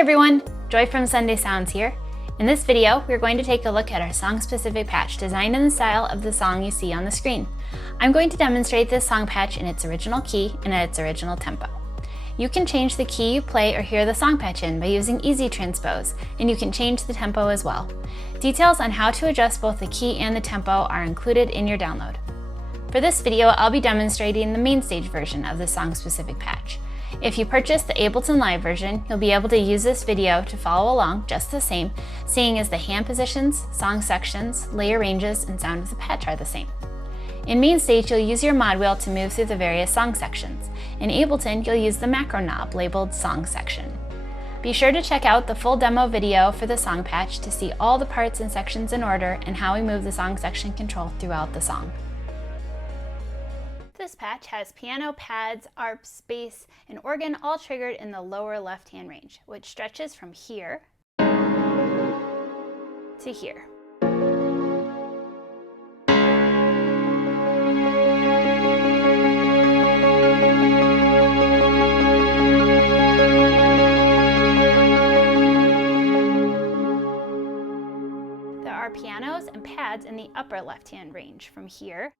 everyone, Joy from Sunday Sounds here. In this video, we're going to take a look at our song-specific patch designed in the style of the song you see on the screen. I'm going to demonstrate this song patch in its original key and at its original tempo. You can change the key you play or hear the song patch in by using Easy Transpose, and you can change the tempo as well. Details on how to adjust both the key and the tempo are included in your download. For this video, I'll be demonstrating the MainStage version of the song-specific patch. If you purchase the Ableton Live version, you'll be able to use this video to follow along just the same, seeing as the hand positions, song sections, layer ranges, and sound of the patch are the same. In MainStage, you'll use your mod wheel to move through the various song sections. In Ableton, you'll use the macro knob labeled Song Section. Be sure to check out the full demo video for the song patch to see all the parts and sections in order and how we move the song section control throughout the song. This patch has piano, pads, arps, bass, and organ all triggered in the lower left-hand range, which stretches from here to here. There are pianos and pads in the upper left-hand range from here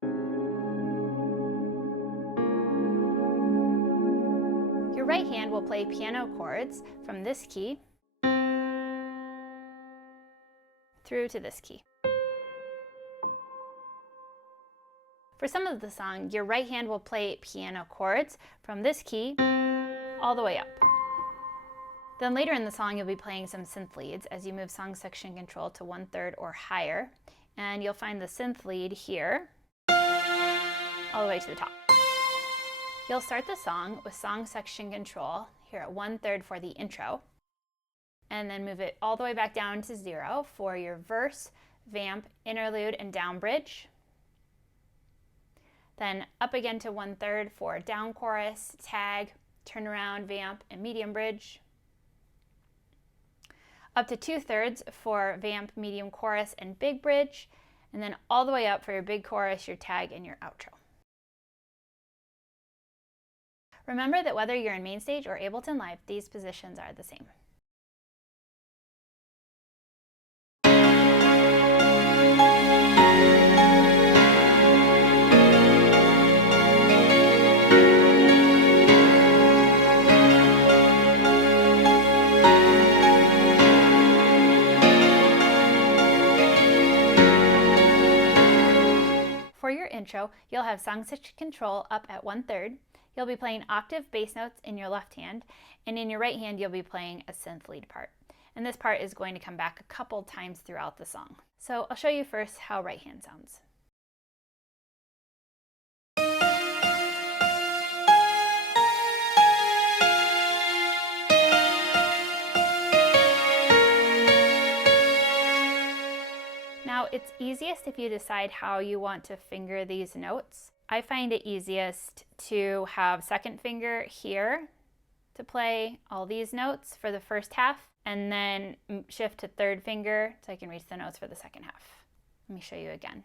Your right hand will play piano chords from this key through to this key. For some of the song, your right hand will play piano chords from this key all the way up. Then later in the song, you'll be playing some synth leads as you move song section control to 1/3 or higher, and you'll find the synth lead here all the way to the top. You'll start the song with song section control here at 1/3 for the intro, and then move it all the way back down to 0 for your verse, vamp, interlude, and down bridge. Then up again to 1/3 for down chorus, tag, turnaround, vamp, and medium bridge. Up to 2/3 for vamp, medium chorus, and big bridge, and then all the way up for your big chorus, your tag, and your outro. Remember that whether you're in MainStage or Ableton Live, these positions are the same. For your intro, you'll have song section control up at 1/3. You'll be playing octave bass notes in your left hand, and in your right hand you'll be playing a synth lead part. And this part is going to come back a couple times throughout the song. So I'll show you first how right hand sounds. Now, it's easiest if you decide how you want to finger these notes. I find it easiest to have second finger here to play all these notes for the first half, and then shift to third finger so I can reach the notes for the second half. Let me show you again.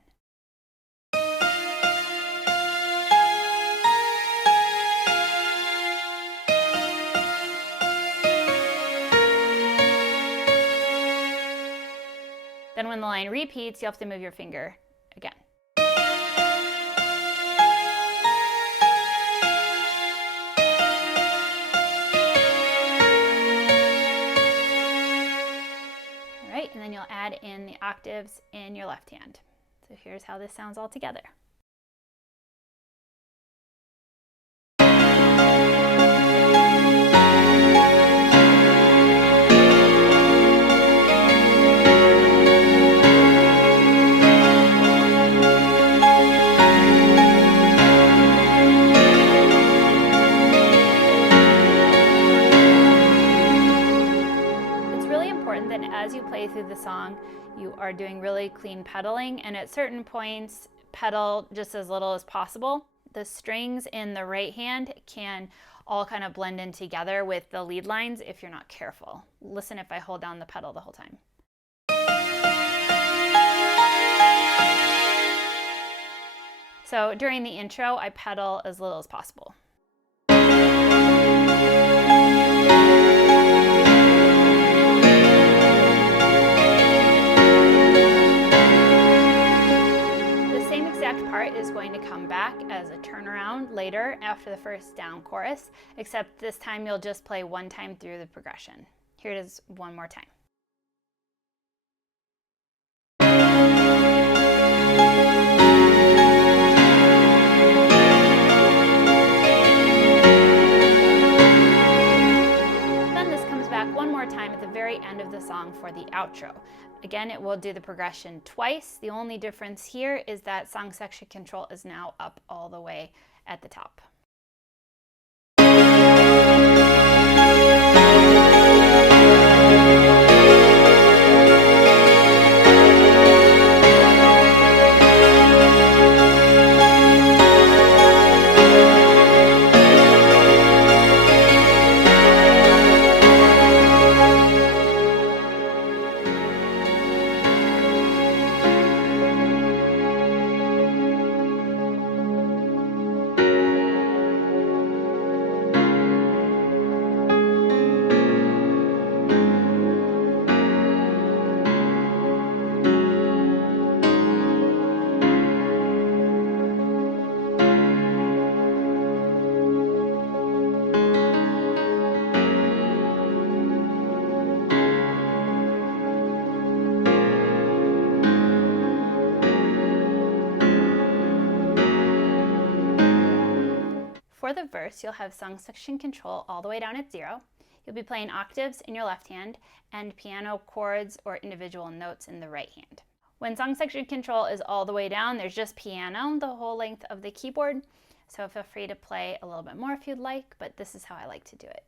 Then when the line repeats, you have to move your finger again. All right, and then you'll add in the octaves in your left hand. So here's how this sounds all together. As you play through the song, you are doing really clean pedaling, and at certain points, pedal just as little as possible. The strings in the right hand can all kind of blend in together with the lead lines if you're not careful. Listen if I hold down the pedal the whole time. So during the intro, I pedal as little as possible. sound later after the first down chorus, except this time you'll just play one time through the progression. Here it is one more time. Then this comes back one more time at the very end of the song for the outro. Again, it will do the progression twice. The only difference here is that song section control is now up all the way at the top. For the verse, you'll have song section control all the way down at 0. You'll be playing octaves in your left hand and piano chords or individual notes in the right hand. When song section control is all the way down, there's just piano the whole length of the keyboard, so feel free to play a little bit more if you'd like, but this is how I like to do it.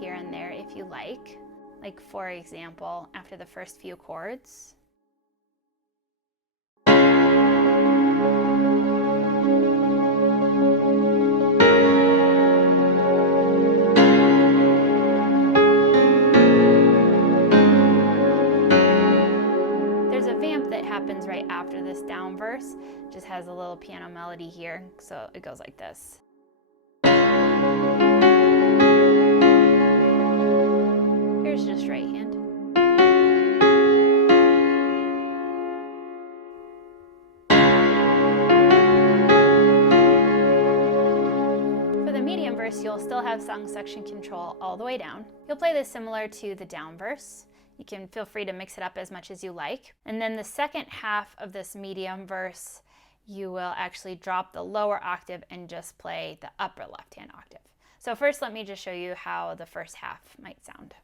Here and there if you like for example, after the first few chords. There's a vamp that happens right after this down verse, just has a little piano melody here, so it goes like this. Here's just right hand. For the medium verse, you'll still have song section control all the way down. You'll play this similar to the down verse. You can feel free to mix it up as much as you like. And then the second half of this medium verse, you will actually drop the lower octave and just play the upper left-hand octave. So first, let me just show you how the first half might sound.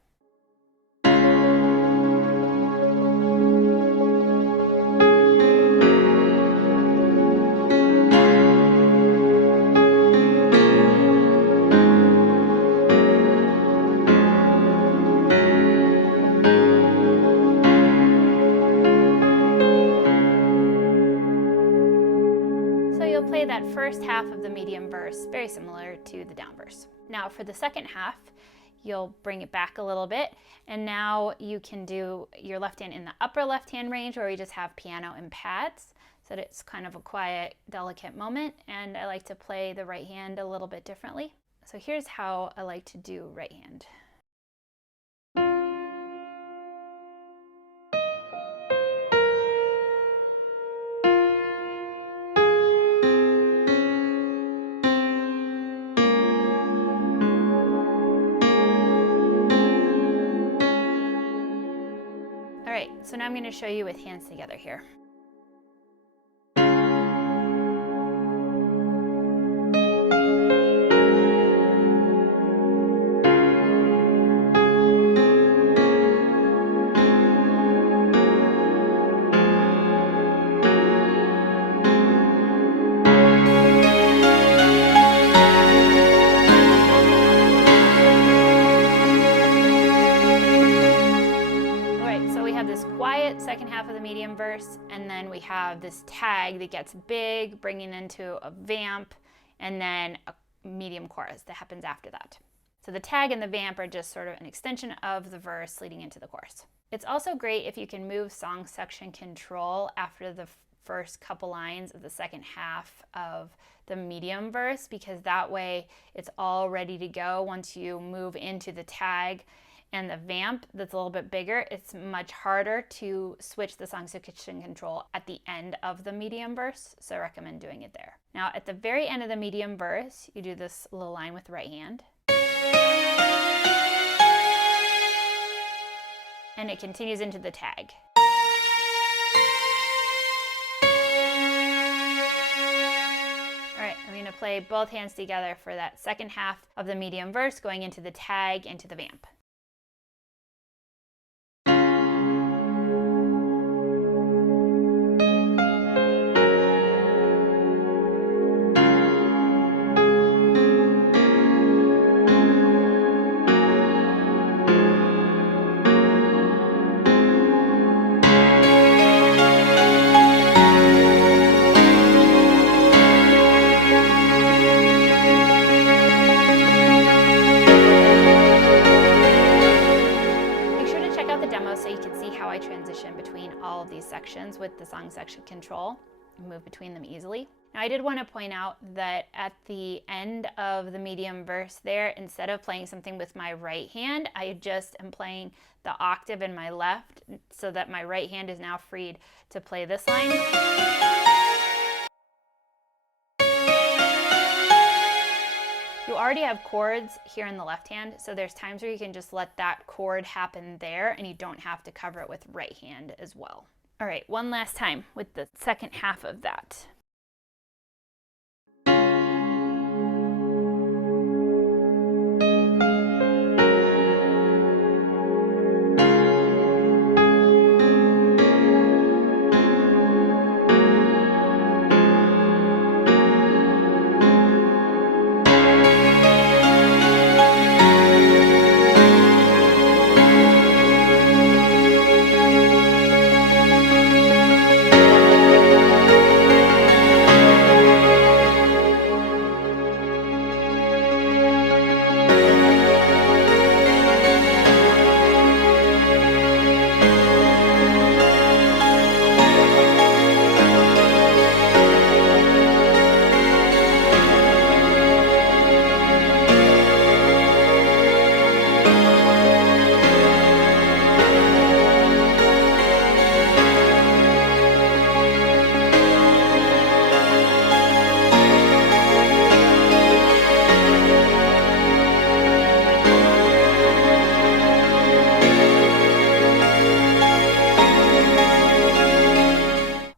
Play that first half of the medium verse, very similar to the down verse. Now for the second half, you'll bring it back a little bit, and now you can do your left hand in the upper left hand range where we just have piano and pads, so that it's kind of a quiet, delicate moment, and I like to play the right hand a little bit differently. So here's how I like to do right hand. Alright, so now I'm going to show you with hands together here. medium verse, and then we have this tag that gets big, bringing into a vamp, and then a medium chorus that happens after that. So the tag and the vamp are just sort of an extension of the verse leading into the chorus. It's also great if you can move song section control after the first couple lines of the second half of the medium verse, because that way it's all ready to go. Once you move into the tag and the vamp that's a little bit bigger, it's much harder to switch the song section control at the end of the medium verse, so I recommend doing it there. Now at the very end of the medium verse, you do this little line with the right hand. And it continues into the tag. All right, I'm going to play both hands together for that second half of the medium verse, going into the tag, into the vamp. So you can see how I transition between all of these sections with the song section control and move between them easily. Now I did want to point out that at the end of the medium verse there, instead of playing something with my right hand, I just am playing the octave in my left, so that my right hand is now freed to play this line. You already have chords here in the left hand, so there's times where you can just let that chord happen there and you don't have to cover it with right hand as well. All right, one last time with the second half of that.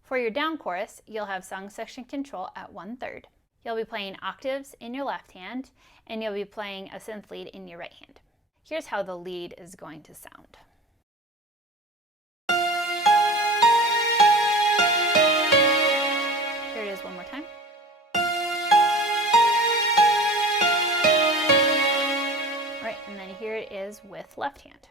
For your down chorus, you'll have song section control at 1/3. You'll be playing octaves in your left hand, and you'll be playing a synth lead in your right hand. Here's how the lead is going to sound. Here it is one more time. All right, and then here it is with left hand.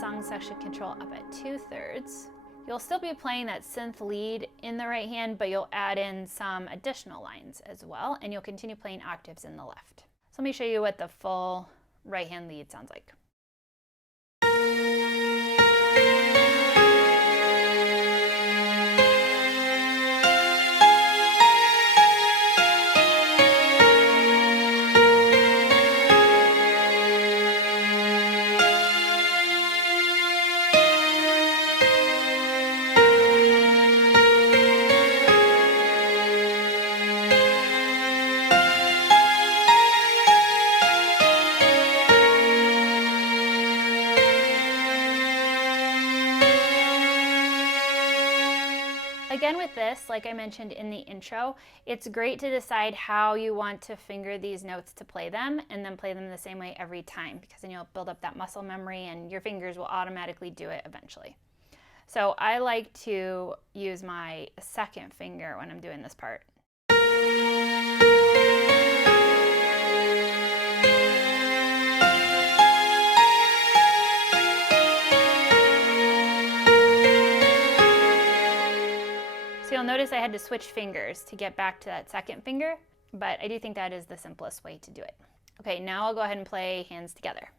Song section control up at 2/3. You'll still be playing that synth lead in the right hand, but you'll add in some additional lines as well, and you'll continue playing octaves in the left. So let me show you what the full right hand lead sounds like. again with this, like I mentioned in the intro, it's great to decide how you want to finger these notes to play them and then play them the same way every time, because then you'll build up that muscle memory and your fingers will automatically do it eventually. So I like to use my second finger when I'm doing this part. So you'll notice I had to switch fingers to get back to that second finger, but I do think that is the simplest way to do it. Okay, now I'll go ahead and play hands together.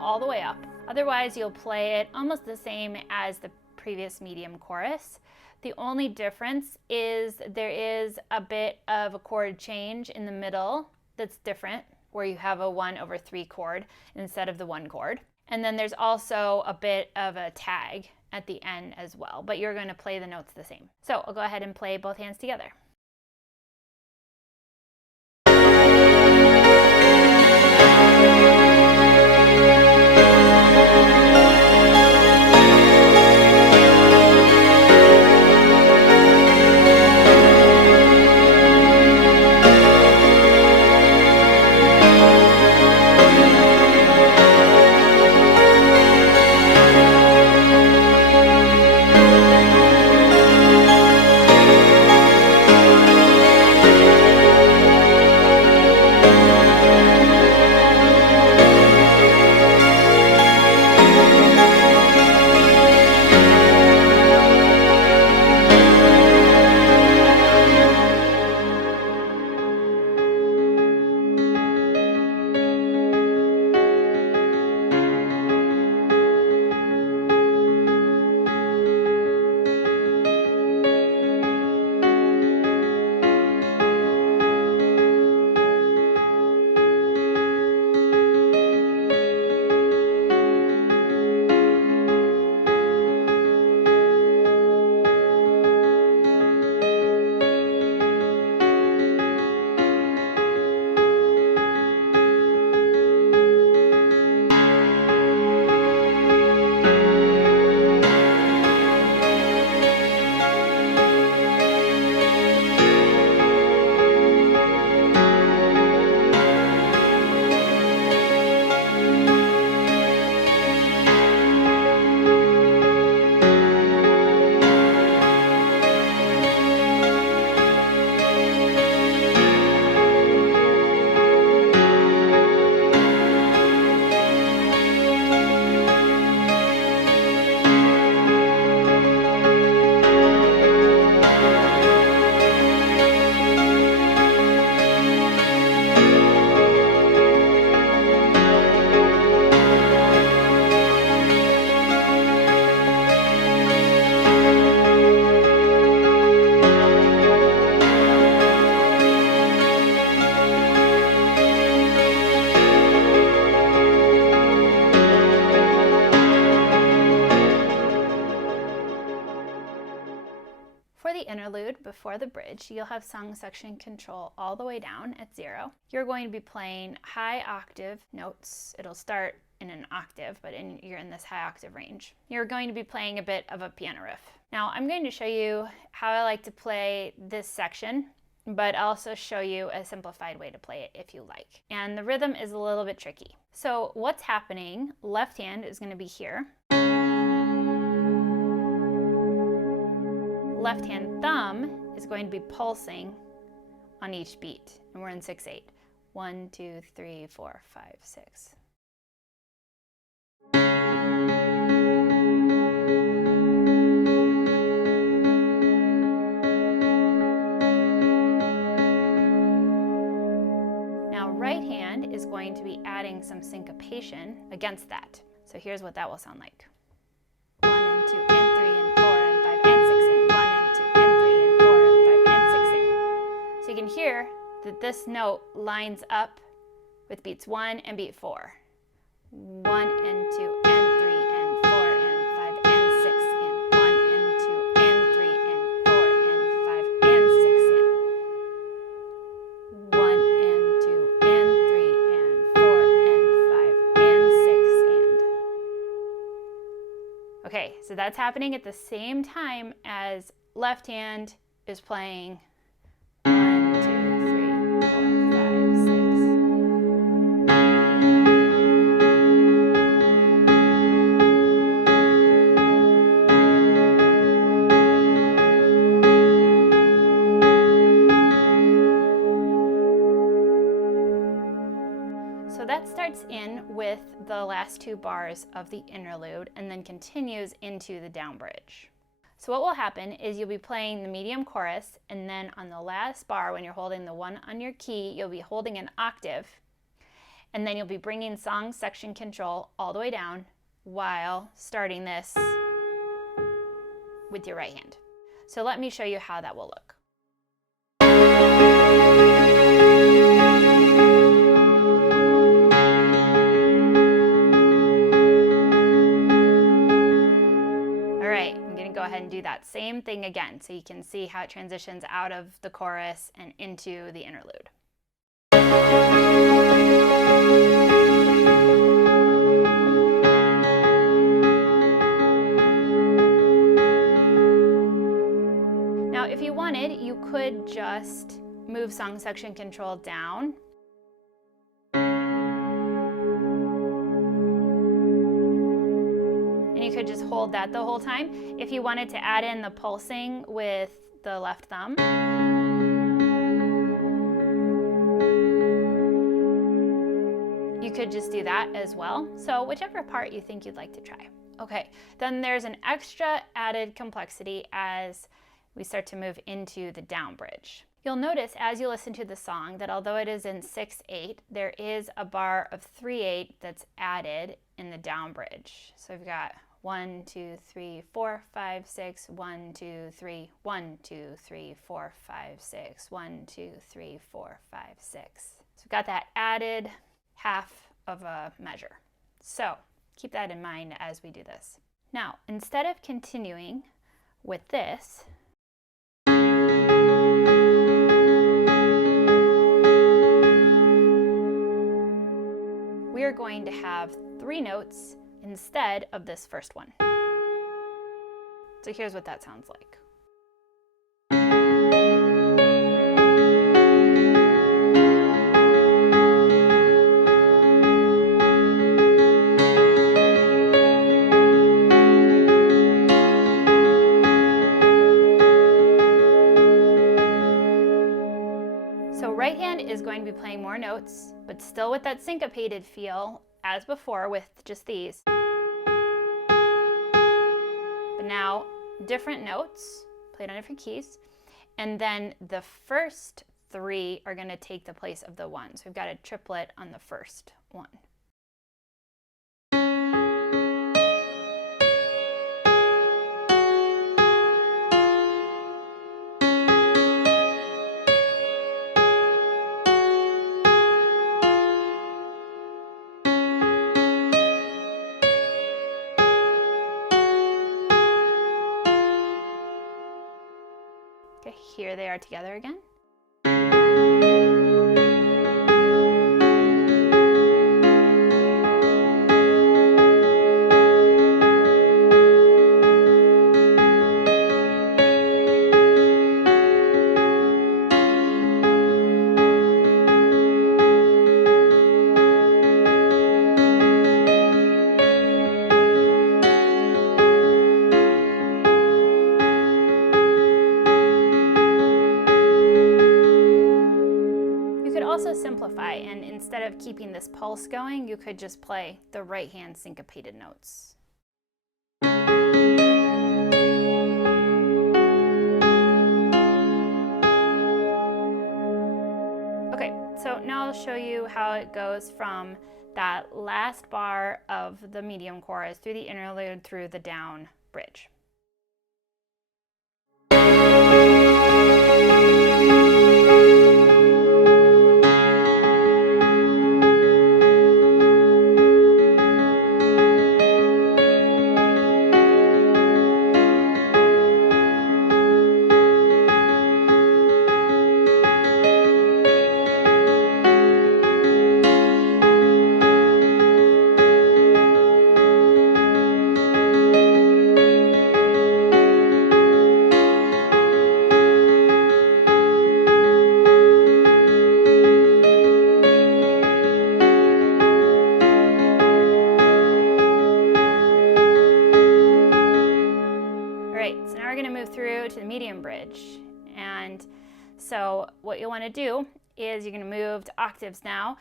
All the way up. Otherwise, you'll play it almost the same as the previous medium chorus. The only difference is there is a bit of a chord change in the middle that's different, where you have a 1/3 chord instead of the 1 chord. And then there's also a bit of a tag at the end as well, but you're going to play the notes the same. So I'll go ahead and play both hands together. For the interlude, before the bridge, you'll have song section control all the way down at 0. You're going to be playing high octave notes. It'll start in an octave, but you're in this high octave range. You're going to be playing a bit of a piano riff. Now, I'm going to show you how I like to play this section, but also show you a simplified way to play it if you like. And the rhythm is a little bit tricky. So what's happening, left hand is going to be here. Left hand thumb is going to be pulsing on each beat, and we're in 6/8. 1, 2, 3, 4, 5, 6. Now right hand notation against that. So here's what that will sound like. 1 and 2 and 3 and 4 and 5 and 6 and 1 and 2 and 3 and 4 and 5 and 6 and. So you can hear that this note lines up with beats 1 and beat 4. 1 and 2 and 3 and 4 and 5 and 6 and 1 and 2 and 3 and 4 and 5 and 6 and 1 and 2 and 3 and 4 and 5 and 6 and. Okay, so that's happening at the same time as left hand is playing 1, 2, 3, 4, 5, 6. So that starts in with the last 2 bars of the interlude and then continues into the down bridge. So what will happen is you'll be playing the medium chorus, and then on the last bar, when you're holding the 1 on your key, you'll be holding an octave, and then you'll be bringing song section control all the way down while starting this with your right hand. So let me show you how that will look. Go ahead and do that same thing again so you can see how it transitions out of the chorus and into the interlude. Now if you wanted, you could just move song section control down . You could just hold that the whole time. If you wanted to add in the pulsing with the left thumb, you could just do that as well. So whichever part you think you'd like to try. Okay, then there's an extra added complexity as we start to move into the down bridge. You'll notice as you listen to the song that although it is in 6/8, there is a bar of 3/8 that's added in the down bridge. So we've got 1, 2, 3, 4, 5, 6, 1, 2, 3, 1, 2, 3, 4, 5, 6, 1, 2, 3, 4, 5, 6. So we've got that added half of a measure. So keep that in mind as we do this. Now, instead of continuing with this, we are going to have 3 notes instead of this first one. So here's what that sounds like. So right hand is going to be playing more notes, but still with that syncopated feel as before with just these. But now different notes, played on different keys, and then the first 3 are going to take the place of the 1. So we've got a triplet on the first one. Okay, here they are together again. Also simplify, and instead of keeping this pulse going, you could just play the right hand syncopated notes. Okay, so now I'll show you how it goes from that last bar of the medium chorus through the interlude through the down bridge. So now we're going to move through to the medium bridge. And so what you'll want to do is you're going to move to octaves now.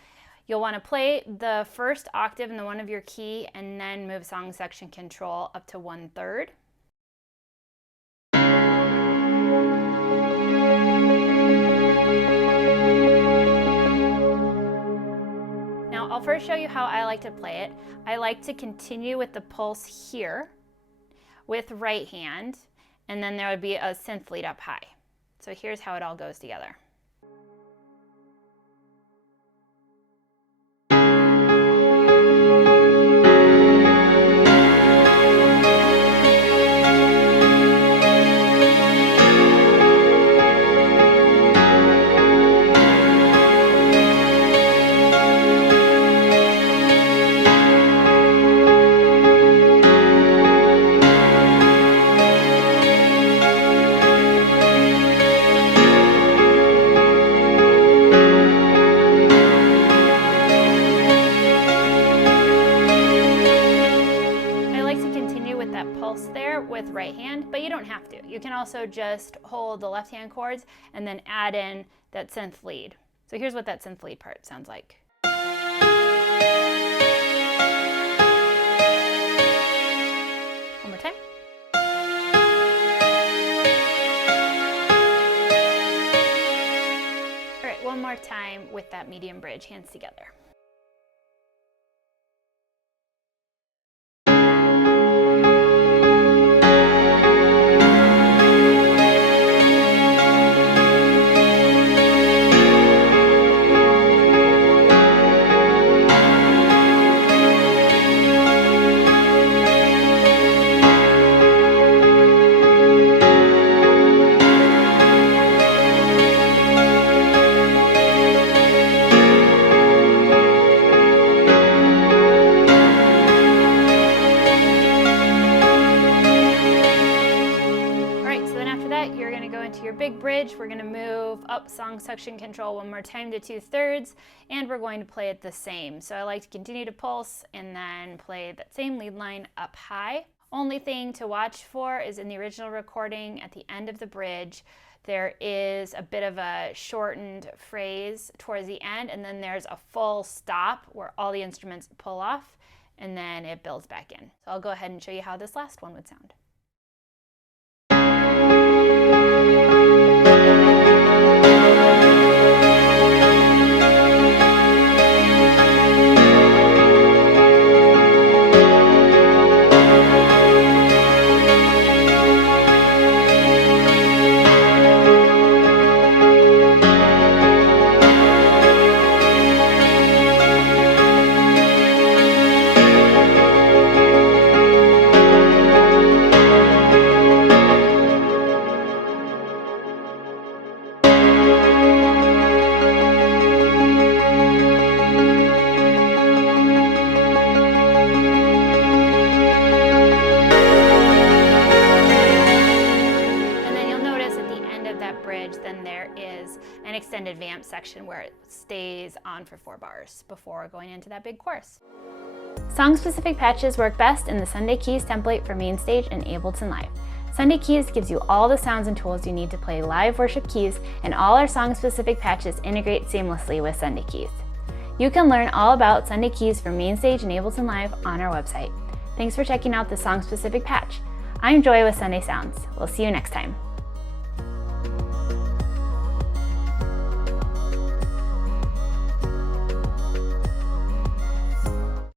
You'll want to play the first octave in the one of your key and then move song section control up to 1/3. Now I'll first show you how I like to play it. I like to continue with the pulse here with right hand, and then there would be a synth lead up high. So here's how it all goes together. With right hand, but you don't have to. You can also just hold the left hand chords and then add in that synth lead. So here's what that synth lead part sounds like. One more time. All right, one more time with that medium bridge, hands together. You're going to go into your big bridge. We're going to move up song section control one more time to 2/3, and we're going to play it the same. So I like to continue to pulse and then play that same lead line up high. Only thing to watch for is in the original recording at the end of the bridge, there is a bit of a shortened phrase towards the end, and then there's a full stop where all the instruments pull off, and then it builds back in. So I'll go ahead and show you how this last one would sound. Then there is an extended vamp section where it stays on for 4 bars before going into that big chorus. Song-specific patches work best in the Sunday Keys template for MainStage and Ableton Live. Sunday Keys gives you all the sounds and tools you need to play live worship keys, and all our song-specific patches integrate seamlessly with Sunday Keys. You can learn all about Sunday Keys for MainStage and Ableton Live on our website. Thanks for checking out the song-specific patch. I'm Joy with Sunday Sounds. We'll see you next time.